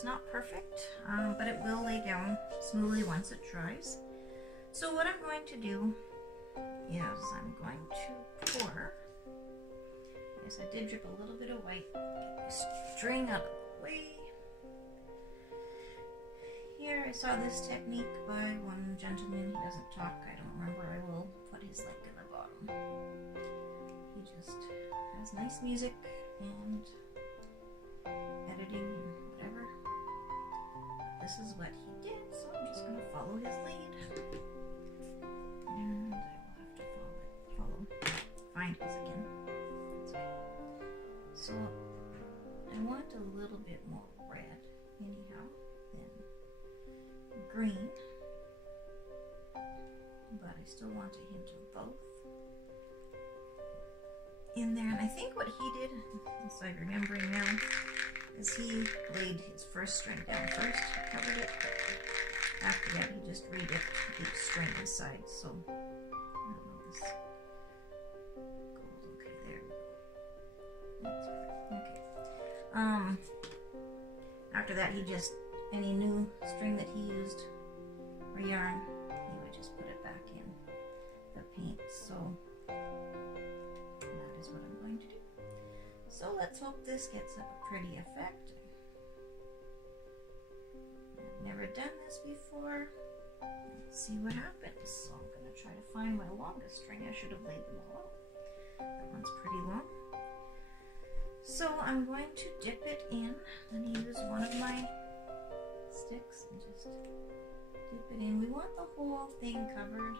It's not perfect, but it will lay down smoothly once it dries. So what I'm going to do is I'm going to pour, yes, I did drip a little bit of white, get the string out of the way. Here I saw this technique by one gentleman. He doesn't talk, I don't remember. I will put his link in the bottom. He just has nice music and editing and whatever. This is what he did, so I'm just going to follow his lead. And I will have to find his again. That's okay. So I want a little bit more red anyhow than green, but I still want a hint of both in there. And I think what he did, as I'm remembering now, is he laid his first string down first, covered it. After that, he just redid each string inside. So I don't know this gold. Okay, there we go. That's right. Okay. After that, he just any new string that he used or yarn, he would just put it back in the paint. So that is what I'm going to do. So let's hope this gets a pretty effect. I've never done this before. Let's see what happens. So I'm going to try to find my longest string. I should have laid them all out. That one's pretty long. So I'm going to dip it in and use one of my sticks and just dip it in. We want the whole thing covered,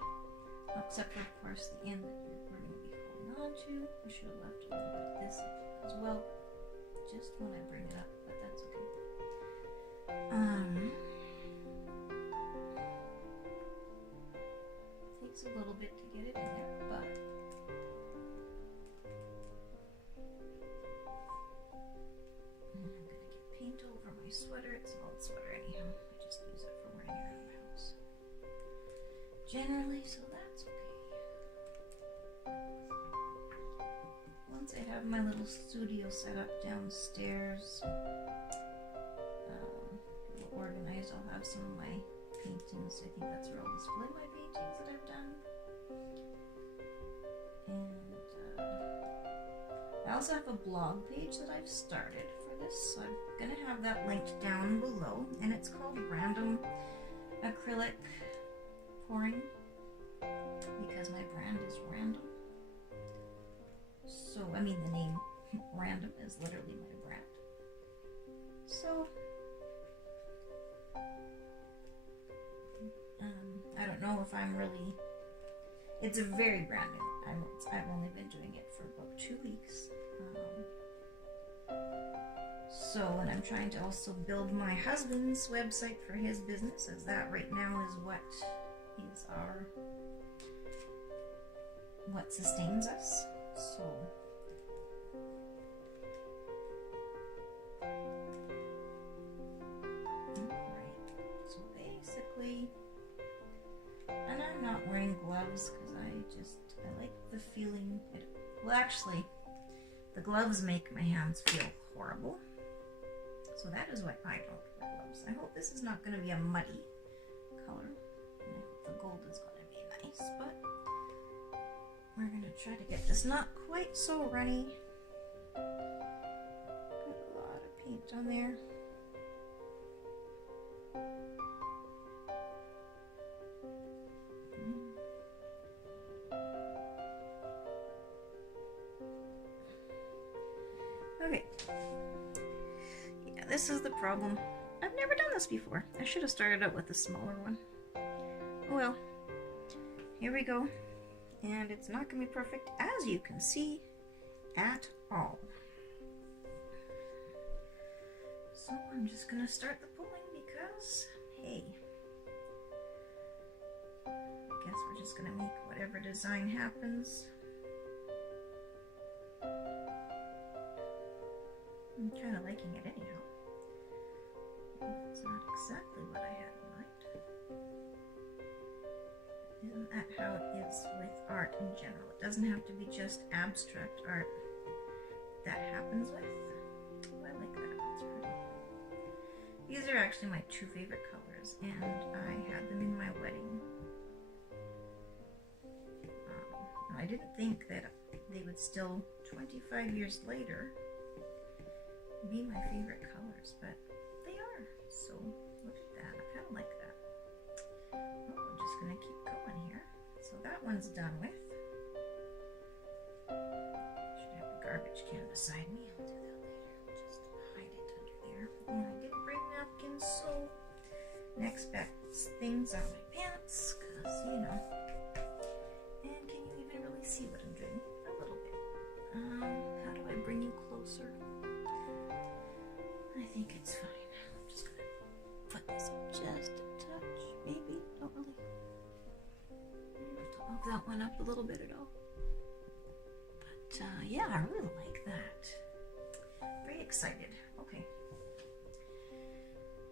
except for, of course, the end that we're going to be holding on to. I should have left a little bit of this as well, just when I bring it up, but that's okay. Takes a little bit to get it in there, but I'm going to get paint over my sweater. It's an old sweater anyhow. I just use it for wearing around the house generally, so that's okay. Once I have my little studio set up downstairs, organized, I'll have some of my paintings. I think that's where I'll display my paintings that I've done. And I also have a blog page that I've started for this, so I'm going to have that linked down below, and it's called Random Acrylic Pouring, because my brand is random. So, I mean, the name Random is literally my brand. So I don't know if I'm really, it's a very brand new. I've only been doing it for about 2 weeks. And I'm trying to also build my husband's website for his business, as that right now is what sustains us. So basically, and I'm not wearing gloves because I like the feeling. Well, actually, the gloves make my hands feel horrible. So that is why I don't wear gloves. I hope this is not going to be a muddy color. And I hope the gold is going to be nice, but we're going to try to get this not quite so runny. Got a lot of paint on there. Okay. Yeah, this is the problem. I've never done this before. I should have started out with a smaller one. Oh well. Here we go. And it's not going to be perfect, as you can see, at all. So I'm just going to start the pulling because, hey, I guess we're just going to make whatever design happens. I'm kind of liking it anyhow. It's not exactly what I had in mind. Isn't that how it is with art in general? It doesn't have to be just abstract art that happens with. Oh, I like that. It's pretty. These are actually my two favorite colors, and I had them in my wedding. I didn't think that they would still, 25 years later, be my favorite colors, but they are. So look at that. I kind of like that. Oh, I'm just going to keep going here. So that one's done with. Should have a garbage can beside me. I'll do that later. Just hide it under there. And I didn't bring napkins, so next best things are my pants, because, you know. And can you even really see what I'm doing? A little bit. How do I bring you closer? I think it's fine. I'm just going to put this up just a touch, maybe. Don't really. Don't move that one up a little bit at all. But yeah, I really like that. Very excited. Okay.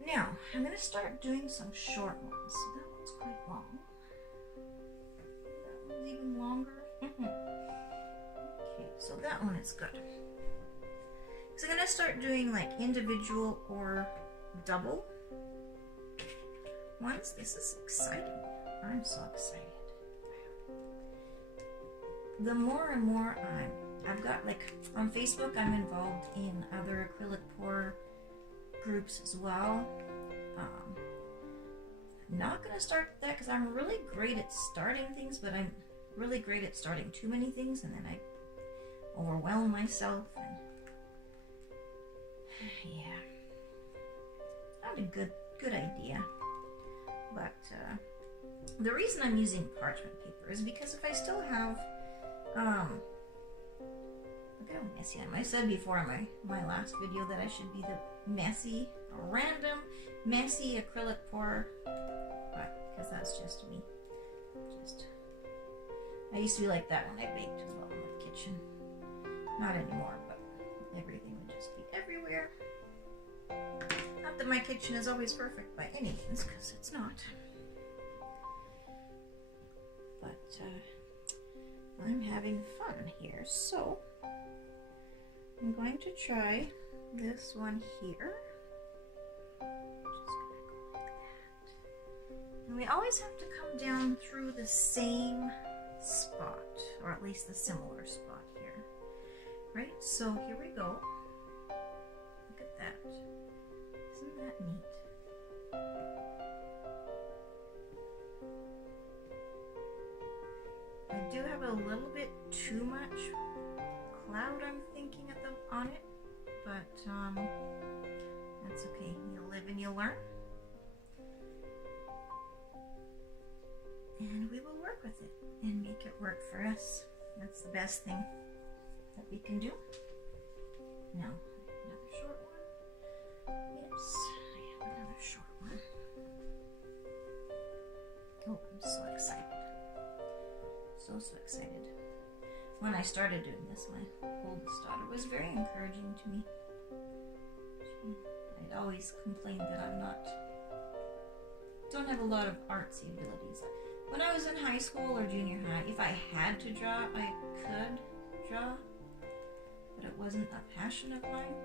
Now, I'm going to start doing some short ones. So that one's quite long. That one's even longer. Okay, so that one is good. So I'm going to start doing like individual or double ones. This is exciting. I'm so excited. The more and more I've got, like, on Facebook, I'm involved in other acrylic pour groups as well. I'm not going to start that because I'm really great at starting things, but I'm really great at starting too many things, and then I overwhelm myself. And yeah, not a good idea. But the reason I'm using parchment paper is because if I still have look how messy I am. I said before in my last video that I should be the random messy acrylic pourer, but because that's just me. I used to be like that when I baked as well in the kitchen. Not anymore, but everything would just be everywhere. Not that my kitchen is always perfect by any means, because it's not. But I'm having fun here, so I'm going to try this one here. Just gonna go like that. And we always have to come down through the same spot, or at least the similar spot here. Right? So here we go. Look at that. Isn't that neat? I do have a little bit too much cloud, I'm thinking, on it, but that's okay. You'll live and you'll learn. And we will work with it and make it work for us. That's the best thing that we can do. Now, another short one. Yes, I have another short one. Oh, I'm so excited. So excited. When I started doing this, my oldest daughter was very encouraging to me. I'd always complained that don't have a lot of artsy abilities. When I was in high school or junior high, if I had to draw, I could draw, but it wasn't a passion of mine.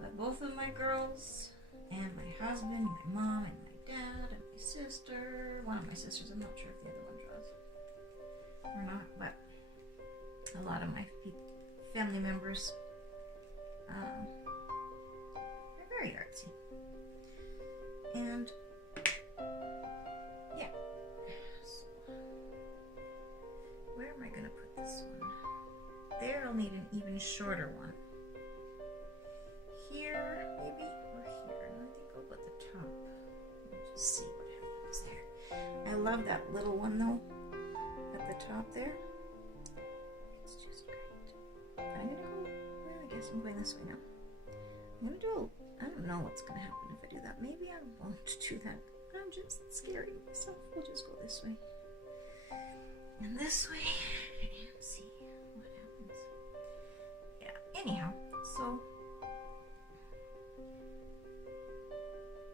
But both of my girls, and my husband, my mom, and my dad, and my sister, one of my sisters, I'm not sure if the other one draws or not, but a lot of my family members are very artsy. And yeah, so where am I going to put this one? There, I'll need an even shorter one. Here, maybe, or here. And I think I'll put the top. Let's just see what happens there. I love that little one though, at the top there. It's just great. But I'm gonna go, well, I guess I'm going this way now. I'm gonna do I don't know what's gonna happen if I do that. Maybe I won't do that. I'm just scaring myself. We'll just go this way. And this way. And see what happens. Yeah, anyhow, so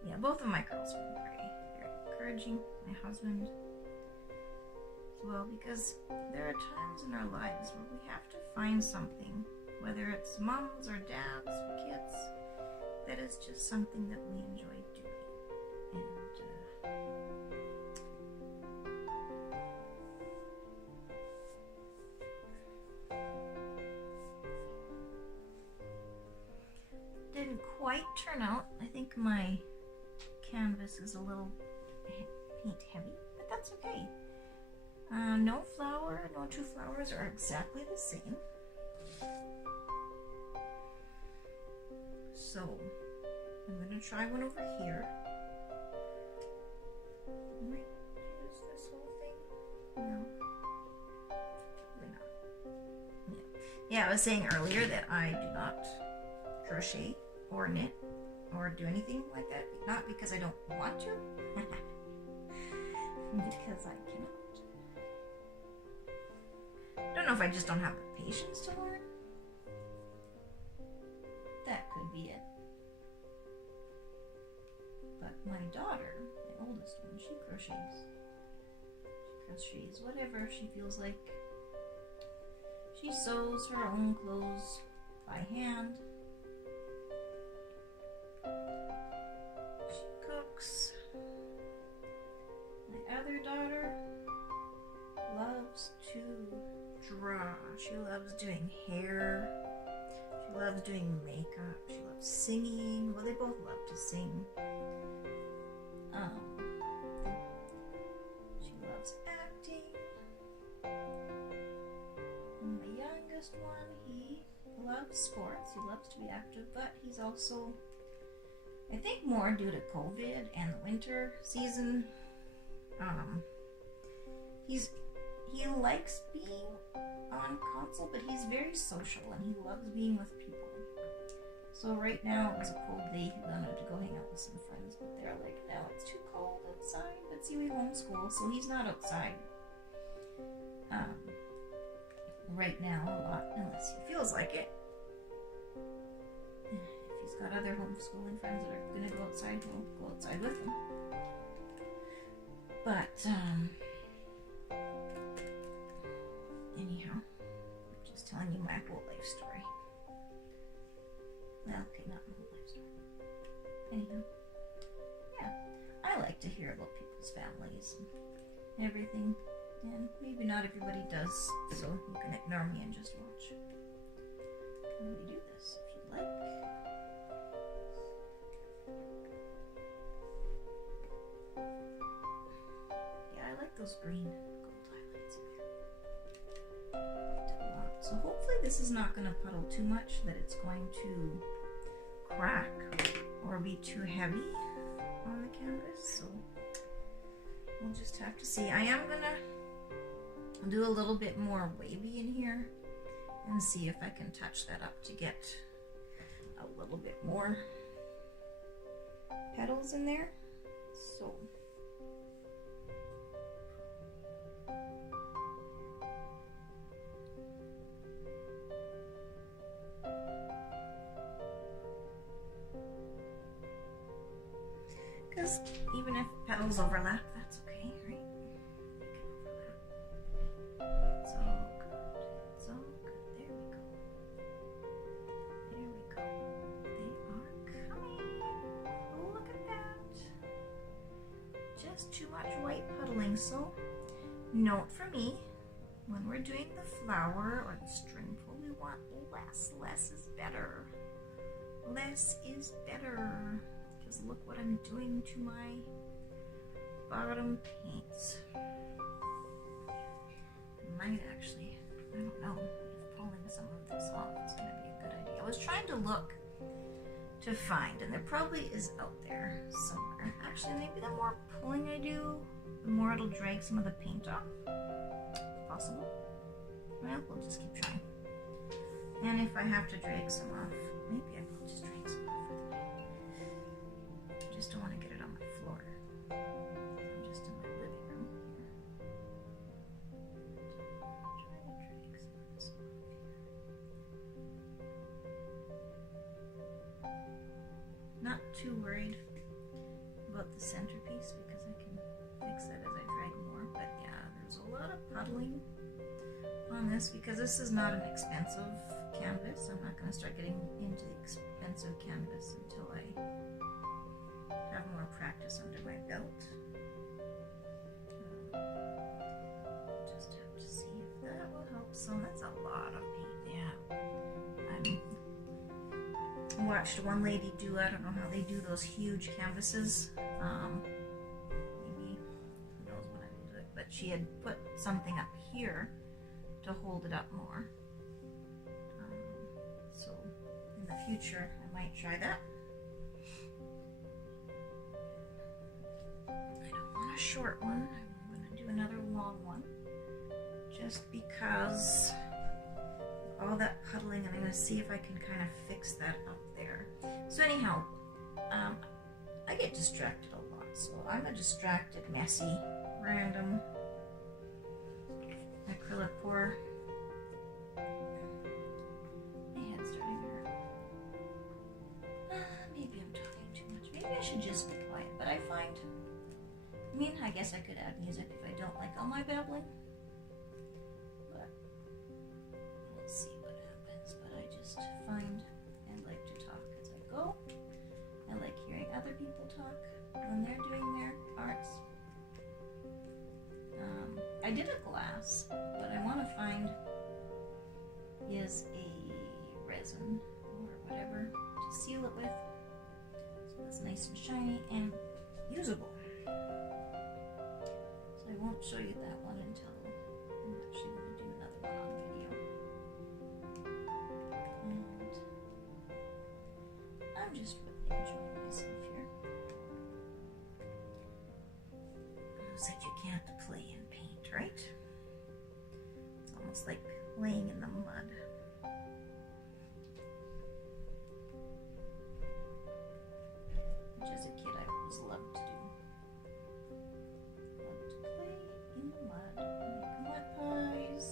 yeah, both of my girls were very encouraging. My husband as well, because there are times in our lives where we have to find something, whether it's moms or dads or kids, that is just something that we enjoy doing. And didn't quite turn out. I think my canvas is a little paint heavy, but that's okay. No flower, no two flowers are exactly the same. So I'm going to try one over here. I might use this whole thing. No, probably not. Yeah, I was saying earlier that I do not crochet or knit or do anything like that. Not because I don't want to, because I cannot. I don't know if I just don't have the patience to learn. That could be it. But my daughter, my oldest one, she crochets. She crochets whatever she feels like. She sews her own clothes by hand. She cooks. My other daughter loves to draw. She loves doing hair. She loves doing makeup. She loves singing. Well, they both love to sing. She loves acting. And my youngest one, he loves sports. He loves to be active, but he's also, I think more due to COVID and the winter season, he likes being on console, but he's very social and he loves being with people. So right now it was a cold day. He wanted to go hang out with some friends, but they're like, no, it's too cold outside. But see, we homeschool, so he's not outside right now a lot, unless he feels like it. If he's got other homeschooling friends that are gonna go outside, he'll go outside with him. But anyhow, I'm just telling you my whole life story. Well, okay, not my whole life story. Anyhow, yeah, I like to hear about people's families and everything, and maybe not everybody does, so you can ignore me and just watch. Can we do this if you'd like? Yeah, I like those green gold highlights in there. So hopefully this is not going to puddle too much, that it's going to crack or be too heavy on the canvas. So we'll just have to see. I am going to do a little bit more wavy in here and see if I can touch that up to get a little bit more petals in there. So because even if petals overlap, that's okay, right? They can overlap. It's all good. It's all good. There we go. There we go. They are coming. Oh, look at that. Just too much white puddling. So, note for me, when we're doing the flower or the string pull, we want less. Less is better. Less is better. Look what I'm doing to my bottom paints. I might actually, I don't know, if pulling some of this off is going to be a good idea. I was trying to look to find, and there probably is out there somewhere. Actually, maybe the more pulling I do, the more it'll drag some of the paint off. Possible. Well, we'll just keep trying. And if I have to drag some off, maybe I will just drag some off. I just don't want to get it on my floor. I'm just in my living room here. Try to drag some of this off here. Not too worried about the centerpiece because I can fix that as I drag more. But yeah, there's a lot of puddling on this because this is not an expensive canvas. I'm not going to start getting into the expensive canvas until I have more practice under my belt. Just have to see if that will help. So that's a lot of paint. Yeah. I watched one lady do, I don't know how they do those huge canvases. Maybe who knows what I will do it, but she had put something up here to hold it up more. So in the future I might try that. I don't want a short one. I'm going to do another long one just because all that puddling, and I'm going to see if I can kind of fix that up there. So anyhow, I get distracted a lot, so I'm a distracted, messy, random acrylic pour. My head's starting to hurt. Maybe I'm talking too much. Maybe I should just be quiet, but I find, I guess I could add music if I don't like all my babbling. But we'll see what happens. But I just find I like to talk as I go. I like hearing other people talk when they're doing their arts. I did a glass. What I want to find is a resin or whatever to seal it with, so it's nice and shiny and usable. So I won't show you that one until I'm actually going to do another one on video. And I'm just really enjoying myself here. Who said you can't play in paint, right? It's almost like playing in the mud. Which as a kid I always loved to do. Loved to play in the mud, make mud pies.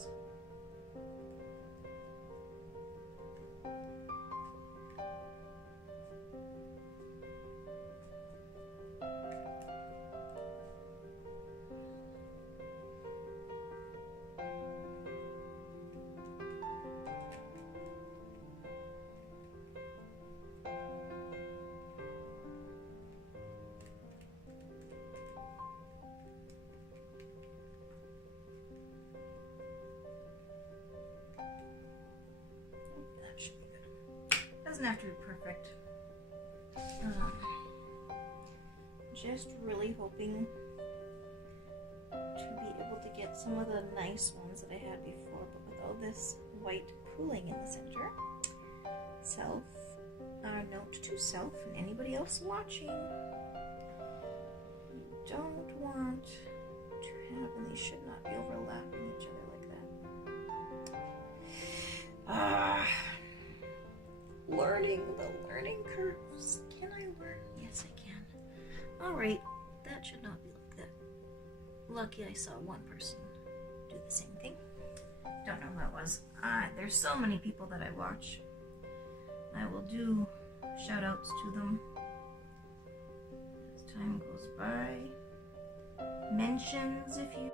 Doesn't have to be perfect. Just really hoping to be able to get some of the nice ones that I had before, but with all this white pooling in the center. Note to self and anybody else watching. You don't want to have, and they should not be overlapping each other like that. Learning the learning curves. Can I learn? Yes, I can. Alright, that should not be like that. Lucky I saw one person do the same thing. Don't know who it was. There's so many people that I watch. I will do shout outs to them as time goes by. Mentions if you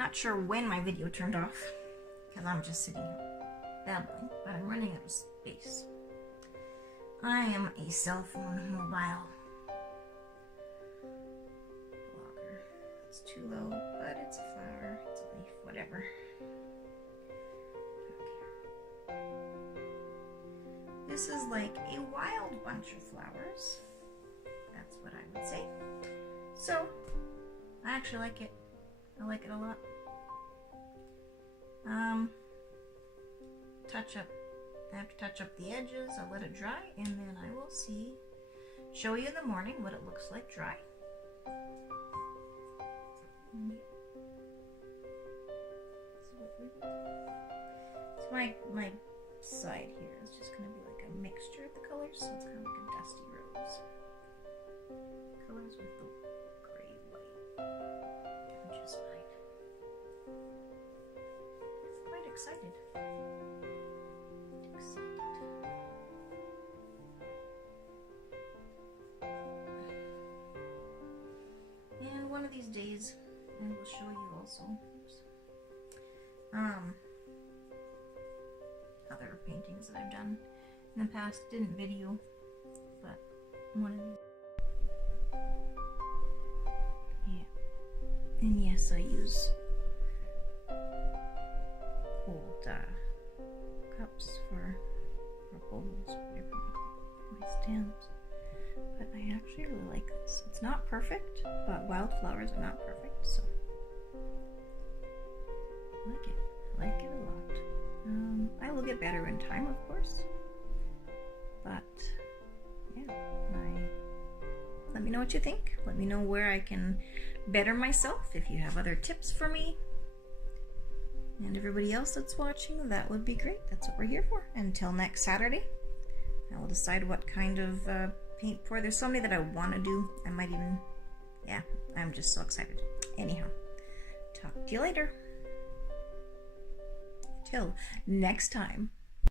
Not sure when my video turned off, because I'm just sitting here babbling, but I'm running out of space. I am a cell phone mobile blogger. It's too low, but it's a flower, it's a leaf, whatever. Okay. This is like a wild bunch of flowers. That's what I would say. So, I actually like it. I like it a lot. I have to touch up the edges. I'll let it dry, and then I will show you in the morning what it looks like dry. So my side here is just going to be like a mixture of the colors, so it's kind of like a dusty rose. Colors with the gray white, which is fine. Quite excited. And one of these days, I will show you also other paintings that I've done in the past. Didn't video, but one of these. Yeah. And yes, I use old cups or bowls, whatever my stands. But I actually really like this. It's not perfect, but wildflowers are not perfect, so I like it. I like it a lot. I will get better in time, of course. But yeah, let me know what you think. Let me know where I can better myself. If you have other tips for me, and everybody else that's watching, that would be great. That's what we're here for. Until next Saturday, I will decide what kind of paint pour. There's so many that I want to do. I might even, yeah, I'm just so excited. Anyhow, talk to you later. Till next time.